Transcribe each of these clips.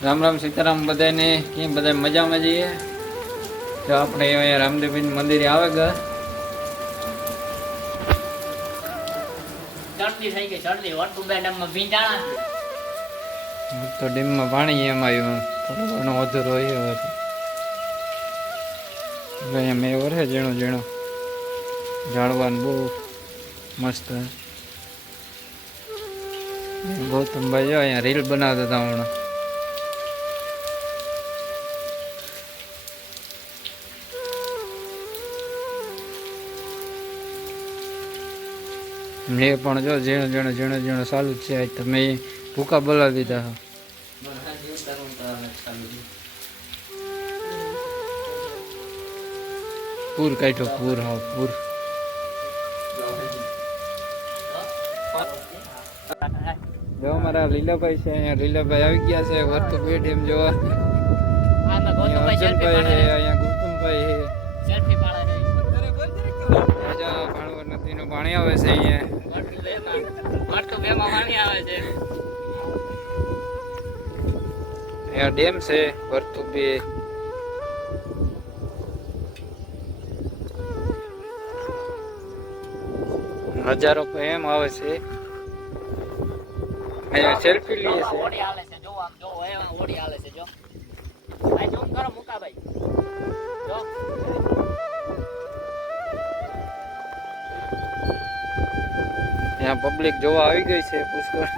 રામ રામ સીતારામ બધાને કેમ બધા મજામાં જઈએ તો આપણે અહીંયા રામદેવજી મંદિરે આવે ગયા ચડતી થઈ ગઈ ચડતી વટુ બે ડેમમાં ભીંજાણા તો ડેમમાં પાણી એમ આવ્યું થોડો ઘણો અધૂરો રહ્યો હતો અહીંયા મેં વરે ઝીણો ઝીણો ઝાડવાનું બહુ મસ્ત ગૌતમભાઈ જો અહીંયા રીલ બનાવતા હતા હમણાં મેં પણ જો ઝીણો ઝીણો ઝીણો ઝીણો ચાલુ જ છે આજ તમે ભૂકા બોલાવી દીધા પૂર કાઢ્યો પૂર હા પૂર જો મારા લીલાભાઈ છે અહીંયા લીલાભાઈ આવી ગયા છે વર્તો બે ડેમ જોવા અર્જુનભાઈ છે અહીંયા ગૌતમભાઈ છે સેલ્ફી પાડે ભાણવર નદીનું પાણી આવે છે અહીંયા વટુ બે માં પાણી આવે છે અહીંયા ડેમ છે વર્તુ બે નજારો એમ આવે છે અહીંયા સેલ્ફી લઈએ છે ઓડી હાલે છે જો આમ જો એમાં ઓડી હાલે છે જો આ ઝૂમ કરો મુકાભાઈ જો ત્યાં પબ્લિક જોવા આવી ગઈ છે પુષ્કળ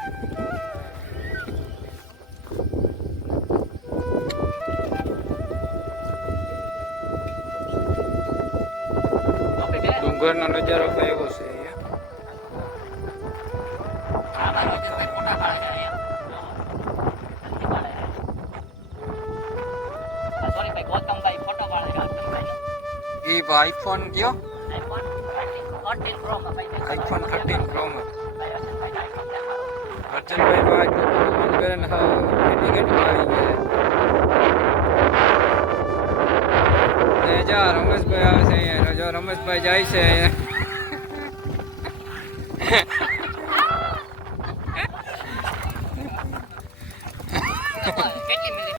ડુંગરનો નજારો કઈ એવો છે એ આઈફોન કયો આઈફોન 13 પ્રો માં અર્જુનભાઈ ભાઈ ફોન કરીને હા ટિકિટ આવી ગયા જા રમેશભાઈ આવે છે અહીંયા જો રમેશભાઈ જાય છે અહીંયા